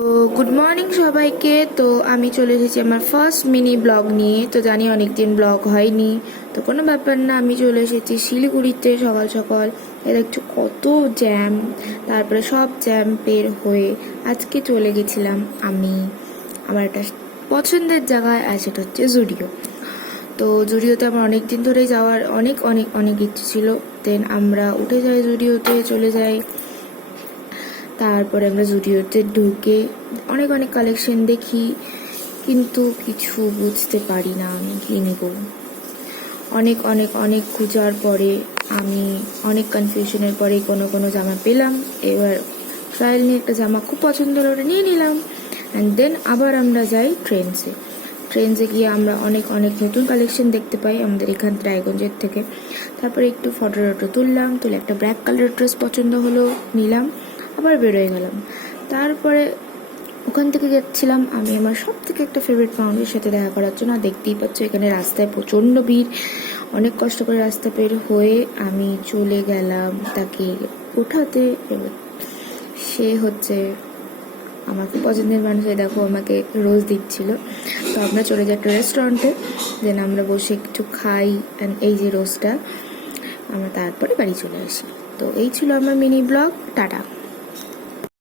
তো good morning সবাইকে। তো আমি চলে এসেছি আমার ফার্স্ট মিনি ব্লগ নিয়ে। তো জানি অনেক দিন ব্লগ হয়নি, তো কোনো ব্যাপার না। আমি চলে এসেছি শিলিগুড়িতে সকাল সকাল। এ দেখছো কত জ্যাম, তারপরে সব জ্যাম পের হয়ে আজকে চলে গেছিলাম আমি আমার একটা পছন্দের জায়গায়, আর সেটা হচ্ছে জুডিও। তো জুডিওতে আমার অনেক দিন ধরেই যাওয়ার অনেক অনেক অনেক ইচ্ছে ছিল। দেন আমরা উঠে যাই জুডিওতে, চলে যাই। তারপরে আমরা জুডিওতে ঢুকে অনেক অনেক কালেকশন দেখি, কিন্তু কিছু বুঝতে পারি না আমি কী নিব। অনেক অনেক অনেক খোঁজার পরে আমি অনেক কনফিউশনের পরে কোনো জামা পেলাম। এবার ট্রায়াল নিয়ে একটা জামা খুব পছন্দ হলো, ওটা নিয়ে নিলাম। অ্যান্ড দেন আবার আমরা যাই ট্রেনসে গিয়ে আমরা অনেক অনেক নতুন কালেকশন দেখতে পাই আমাদের এখান রায়গঞ্জের থেকে। তারপরে একটু ফটো তুললাম, তুলে একটা ব্ল্যাক কালারের ড্রেস পছন্দ হলো, নিলাম, আবার বেরোয় গেলাম। তারপরে ওখান থেকে যাচ্ছিলাম আমি আমার সব থেকে একটা ফেভারিট মানুষের সাথে দেখা করার জন্য। দেখতেই পাচ্ছ এখানে রাস্তায় প্রচণ্ড ভিড়। অনেক কষ্ট করে রাস্তা বের হয়ে আমি চলে গেলাম তাকে ওঠাতে। এবার সে হচ্ছে আমার খুব পছন্দের মানুষ, দেখো আমাকে রোজ দিচ্ছিল। তো আমরা চলে যাই একটা রেস্টুরেন্টে, দেন আমরা বসে একটু খাই, অ্যান্ড এই যে রোজটা আমরা তারপরে বাড়ি চলে আসি। তো এই ছিল আমার মিনি ব্লগ। টাটা।